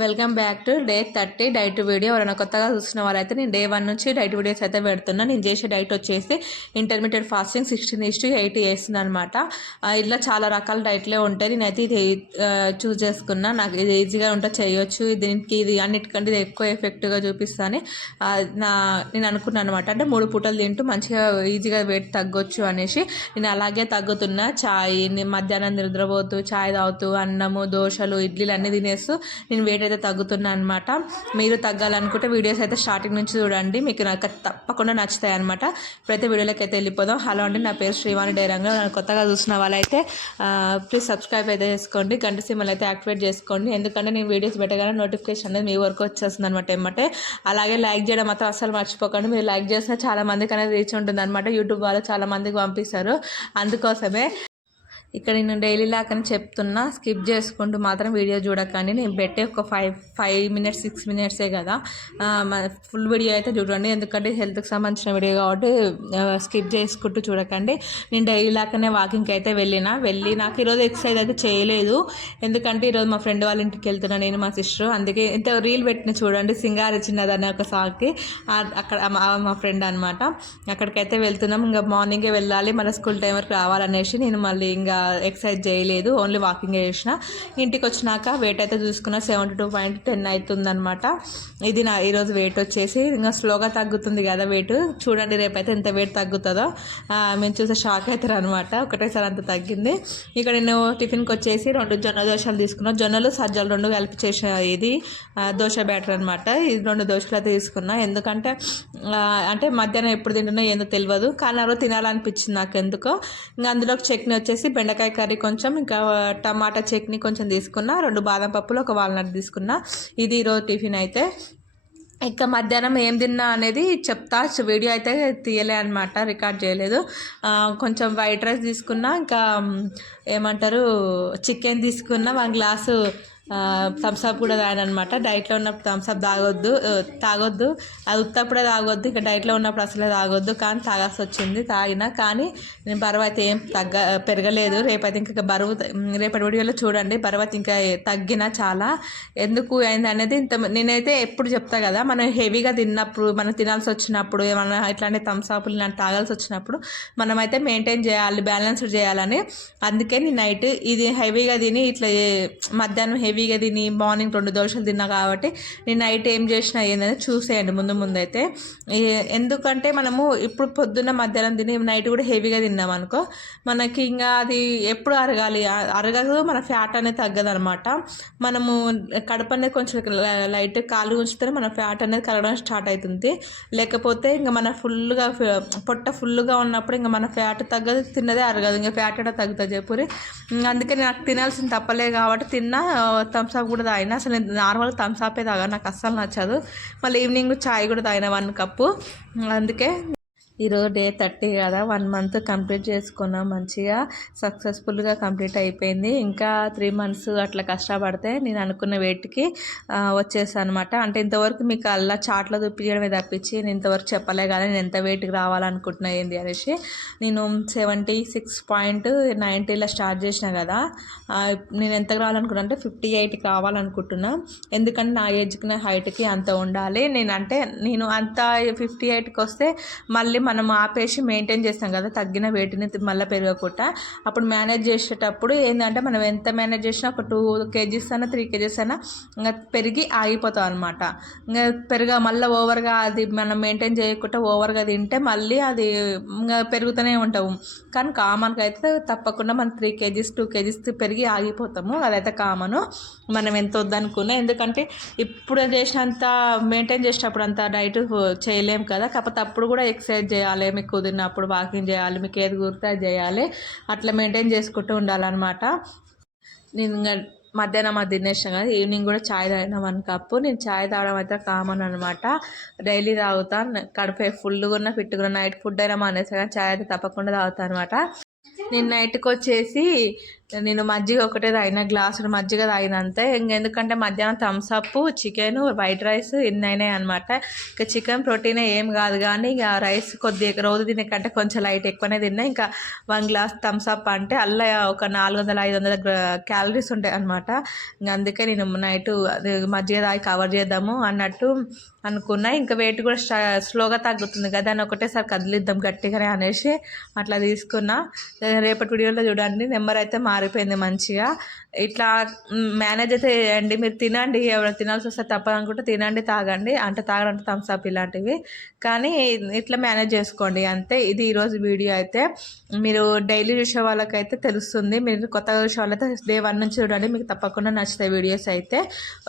Welcome back to day thirty. Diet video. ఎవరైనా కొత్తగా చూసిన వాళ్ళైతే నేను డే వన్ నుంచి డైట్ వీడియోస్ అయితే పెడుతున్నా. నేను చేసే డైట్ వచ్చేసి intermediate fasting sixteen is to eighty వేస్తుంది అనమాట ఇలా చాలా రకాల డైట్లే ఉంటాయి. నేనైతే ఇది చూస్ చేసుకున్నా. నాకు ఇది ఈజీగా ఉంటే చేయొచ్చు. దీనికి ఇది అన్నిటికంటే ఇది ఎక్కువ ఎఫెక్ట్గా చూపిస్తాను. నా నేను అనుకున్నాను అనమాట అంటే మూడు పూటలు తింటూ మంచిగా ఈజీగా వెయిట్ తగ్గొచ్చు అనేసి నేను అలాగే తగ్గుతున్నా. చాయ్ మధ్యాహ్నం నిద్రపోతూ చాయ్ తాగుతూ అన్నము దోశలు ఇడ్లీలు అన్నీ తినేస్తూ నేను వెయిట్ అయితే తగ్గుతున్నాయి అనమాట మీరు తగ్గాలనుకుంటే వీడియోస్ అయితే స్టార్టింగ్ నుంచి చూడండి. మీకు నాకు తప్పకుండా నచ్చుతాయి అనమాట ఇప్పుడైతే వీడియోలోకి అయితే వెళ్ళిపోదాం. హలో అండి నా పేరు శ్రీవాణి డైరంగా. కొత్తగా చూసిన వాళ్ళైతే ప్లీజ్ సబ్స్క్రైబ్ అయితే చేసుకోండి. గంట సిమ్మలు అయితే యాక్టివేట్ చేసుకోండి. ఎందుకంటే నేను వీడియోస్ పెట్టగానే నోటిఫికేషన్ అనేది మీ వరకు వచ్చేస్తుంది అనమాట ఏమంటే. అలాగే లైక్ చేయడం మాత్రం అసలు మర్చిపోకండి. మీరు లైక్ చేస్తే చాలా మందికి అనేది రీచ్ ఉంటుంది అనమాట యూట్యూబ్ వాళ్ళు చాలా మందికి పంపిస్తారు. అందుకోసమే ఇక్కడ నేను డైలీ లాక్ అని చెప్తున్నా స్కిప్ చేసుకుంటూ మాత్రం వీడియో చూడకండి. నేను పెట్టే ఒక ఫైవ్ ఫైవ్ మినిట్స్ సిక్స్ మినిట్సే కదా. ఫుల్ వీడియో అయితే చూడండి. ఎందుకంటే హెల్త్కి సంబంధించిన వీడియో కాబట్టి స్కిప్ చేసుకుంటూ చూడకండి. నేను డైలీ లాకనే వాకింగ్కి అయితే వెళ్ళిన. వెళ్ళి నాకు ఈరోజు ఎక్సర్సైజ్ అయితే చేయలేదు. ఎందుకంటే ఈరోజు మా ఫ్రెండ్ వాళ్ళ ఇంటికి వెళ్తున్నా నేను మా సిస్టర్. అందుకే ఇంత రీల్ పెట్టిన చూడండి సింగారి చిన్నదనే ఒక సాంగ్కి అక్కడ మా ఫ్రెండ్ అనమాట అక్కడికైతే వెళ్తున్నాం. ఇంకా మార్నింగే వెళ్ళాలి. మన స్కూల్ టైం వరకు రావాలనేసి నేను మళ్ళీ ఇంకా ఎక్సర్సైజ్ చేయలేదు ఓన్లీ వాకింగ్ చేసిన. ఇంటికి వచ్చినాక వెయిట్ అయితే చూసుకున్న సెవెంటీ టూ పాయింట్ టెన్ అవుతుందనమాట ఇది నా ఈరోజు వెయిట్ వచ్చేసి ఇంకా స్లోగా తగ్గుతుంది కదా వెయిట్ చూడండి రేపైతే ఎంత వెయిట్ తగ్గుతుందో. మేము చూసే షాక్ అవుతారు అనమాట ఒకటేసారి అంత తగ్గింది. ఇక్కడ నేను టిఫిన్కి వచ్చేసి రెండు జొన్న దోశలు తీసుకున్నాను జొన్నలు సజ్జలు రెండు కలిపి చేసిన ఇది దోశ బ్యాటర్ అనమాట ఇది రెండు దోశలు అయితే తీసుకున్నా. ఎందుకంటే అంటే మధ్యాహ్నం ఎప్పుడు తింటున్నా ఏందో తెలియదు కానీ ఆ రోజు తినాలనిపించింది నాకు ఎందుకో ఇంకా అందులో చట్నీ వచ్చేసి బెండ బెండకాయ కర్రీ కొంచెం ఇంకా టమాటా చట్నీ కొంచెం తీసుకున్నా రెండు బాదం పప్పులు ఒక వాల్నట్ తీసుకున్నా. ఇది ఈరోజు టిఫిన్ అయితే. ఇంకా మధ్యాహ్నం ఏం తిన్నా అనేది చెప్తా. వీడియో అయితే తీయలే అనమాట రికార్డ్ చేయలేదు. కొంచెం వైట్ రైస్ తీసుకున్నా ఇంకా ఏమంటారు చికెన్ తీసుకున్నా వన్ గ్లాసు థమ్స్అప్ కూడా తాగనమాట డైట్లో ఉన్నప్పుడు థమ్స్అప్ తాగొద్దు తాగొద్దు. అది ఉత్తప్పుడే తాగొద్దు ఇక డైట్లో ఉన్నప్పుడు అసలే తాగొద్దు. కానీ తాగాల్సి వచ్చింది తాగినా. కానీ నేను బరువు ఏం తగ్గ పెరగలేదు. రేపైతే ఇంకా బరువు రేపటి వీడియోలో చూడండి. బరువు ఇంకా తగ్గిన చాలా. ఎందుకు అయింది అనేది ఇంత నేనైతే ఎప్పుడు చెప్తా కదా మనం హెవీగా తిన్నప్పుడు మనం తినాల్సి వచ్చినప్పుడు ఏమన్నా ఇట్లాంటి థమ్స్అప్లు ఇలాంటి తాగాల్సి వచ్చినప్పుడు మనమైతే మెయింటైన్ చేయాలి బ్యాలెన్స్ చేయాలని. అందుకే నేను నైట్ ఇది హెవీగా తిని ఇట్లా మధ్యాహ్నం హెవీ హెవీగా తిని మార్నింగ్ రెండు దోశలు తిన్నా కాబట్టి నేను నైట్ ఏం చేసినా ఏంటంటే చూసేయండి ముందు ముందు అయితే ఎందుకంటే మనము ఇప్పుడు పొద్దున్న మధ్యాహ్నం తిని నైట్ కూడా హెవీగా తిన్నాం అనుకో మనకి ఇంకా అది ఎప్పుడు అరగాలి? అరగదు మన ఫ్యాట్ అనేది తగ్గదనమాట మనము కడప అనేది కొంచెం లైట్ కాలు ఉంచితేనే మన ఫ్యాట్ అనేది కరగడం స్టార్ట్ అవుతుంది లేకపోతే ఇంకా మన ఫుల్గా పొట్ట ఫుల్గా ఉన్నప్పుడు ఇంకా మన ఫ్యాట్ తగ్గదు తిన్నదే అరగదు. ఇంకా ఫ్యాట్ కూడా తగ్గుతుంది చెప్పురి అందుకే నాకు తినాల్సింది తప్పలే కాబట్టి తిన్నా థమ్స్అప్ కూడా తాగినా. అసలు నేను నార్మల్గా థమ్స్అపే తాగా నాకు అస్సలు నచ్చదు. మళ్ళీ ఈవినింగ్ చాయ్ కూడా తాగిన వన్ కప్పు. అందుకే ఈరోజు డే థర్టీ కదా. వన్ మంత్ కంప్లీట్ చేసుకున్నాం. మంచిగా సక్సెస్ఫుల్గా కంప్లీట్ అయిపోయింది. ఇంకా త్రీ మంత్స్ అట్లా కష్టపడితే నేను అనుకున్న వెయిట్కి వచ్చేసాను అనమాట అంటే ఇంతవరకు మీకు అలా చాట్లో చూపించడమే తప్పించి నేను ఇంతవరకు చెప్పలే కదా నేను ఎంత వెయిట్కి రావాలనుకుంటున్నా ఏంది అనేసి నేను సెవెంటీ సిక్స్ పాయింట్ నైంటీలో స్టార్ట్ చేసిన కదా. నేను ఎంత రావాలనుకున్నా అంటే ఫిఫ్టీ ఎయిట్కి రావాలనుకుంటున్నా. ఎందుకంటే నా ఏజ్కి నా హైట్కి అంత ఉండాలి. నేను అంటే నేను అంత ఫిఫ్టీ ఎయిట్కి వస్తే మళ్ళీ మనం ఆపేసి మెయింటైన్ చేస్తాం కదా తగ్గిన వెయిట్ని మళ్ళీ పెరగకుండా. అప్పుడు మేనేజ్ చేసేటప్పుడు ఏంటంటే మనం ఎంత మేనేజ్ చేసినా ఒక టూ కేజీస్ అయినా త్రీ కేజీస్ అయినా ఇంకా పెరిగి ఆగిపోతాం అనమాట ఇంకా పెరుగ మళ్ళీ ఓవర్గా అది మనం మెయింటైన్ చేయకుండా ఓవర్గా తింటే మళ్ళీ అది ఇంకా పెరుగుతూనే ఉంటాము. కానీ కామన్గా అయితే తప్పకుండా మనం త్రీ కేజీస్ టూ కేజీస్ పెరిగి ఆగిపోతాము. అదైతే కామను మనం ఎంత వద్దనుకున్నా ఎందుకంటే ఇప్పుడు చేసినంత మెయింటైన్ చేసేటప్పుడు అంత డైట్ చేయలేము కదా. కాకపోతే అప్పుడు కూడా ఎక్సర్సైజ్ చేయాలి మీకు కుదిరినప్పుడు వాకింగ్ చేయాలి మీకు ఏది కుదిరితే అది చేయాలి. అట్లా మెయింటైన్ చేసుకుంటూ ఉండాలన్నమాట. నేను ఇంకా మధ్యాహ్నం అది తినేసాం కదా ఈవినింగ్ కూడా చాయ్ తాగిన వన్ కప్పు. నేను చాయ్ తాగడం అయితే కామన్ అనమాట డైలీ తాగుతాను కడుపు ఫుల్గా ఉన్న ఫిట్గా నైట్ ఫుడ్ అయినా మానేసా కానీ చాయ్ అయితే తప్పకుండా తాగుతాను అనమాట నేను నైట్కి వచ్చేసి నేను మజ్జిగ ఒకటే తాగిన గ్లాసులు మజ్జిగ తాగినంతే ఎందుకంటే మధ్యాహ్నం Thums Up chicken white rice ఇన్ని అయినాయి అనమాట ఇంకా చికెన్ ప్రోటీన్ ఏం కాదు కానీ ఇక రైస్ కొద్దిగా రోజు తినే కంటే కొంచెం లైట్ ఎక్కువనే తిన్నా. ఇంకా వన్ గ్లాస్ థమ్స్ అప్ అంటే అలా ఒక నాలుగు వందల ఐదు వందల క్యాలరీస్ ఉంటాయి అనమాట ఇంకా అందుకే నేను నైట్ మజ్జిగ తాగి కవర్ చేద్దాము అన్నట్టు అనుకున్నా. ఇంకా వెయిట్ కూడా స్లోగా తగ్గుతుంది కదా అని ఒకటేసారి కదిలిద్దాం గట్టిగానే అనేసి అట్లా తీసుకున్నా. రేపటి వీడియోలో చూడండి. నెంబర్ అయితే మారిపోయింది మంచిగా. ఇట్లా మేనేజ్ అయితే చేయండి. మీరు తినండి. ఎవరైనా తినాల్సి వస్తే తప్పదనుకుంటే తినండి తాగండి. అంటే తాగడంటే థమ్స్ అప్ ఇలాంటివి. కానీ ఇట్లా మేనేజ్ చేసుకోండి. అంతే. ఇది ఈరోజు వీడియో అయితే. మీరు డైలీ చూసే వాళ్ళకైతే తెలుస్తుంది. మీరు కొత్తగా చూసే వాళ్ళైతే డే వన్ నుంచి చూడండి. మీకు తప్పకుండా నచ్చుతాయి వీడియోస్ అయితే.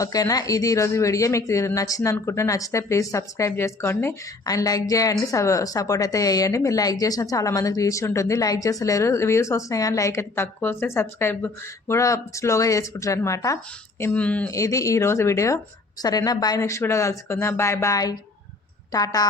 ఓకేనా? ఇది ఈరోజు వీడియో. మీకు నచ్చింది అనుకుంటే నచ్చితే ప్లీజ్ సబ్స్క్రైబ్ చేసుకోండి. అండ్ లైక్ చేయండి. సపోర్ట్ అయితే చేయండి. మీరు లైక్ చేసిన చాలా మందికి రీచ్ ఉంటుంది. లైక్ చేసలేరు వ్యూస్ వస్తున్నాయి కానీ లైక్ అయితే తక్కువ వస్తే సబ్స్క్రైబ్ కూడా స్లోగా చేసుకుంటారు అనమాట ఇది ఈరోజు వీడియో. సరేనా? బాయ్ నెక్స్ట్ వీడియో కలుసుకుందాం. Bye bye. టాటా.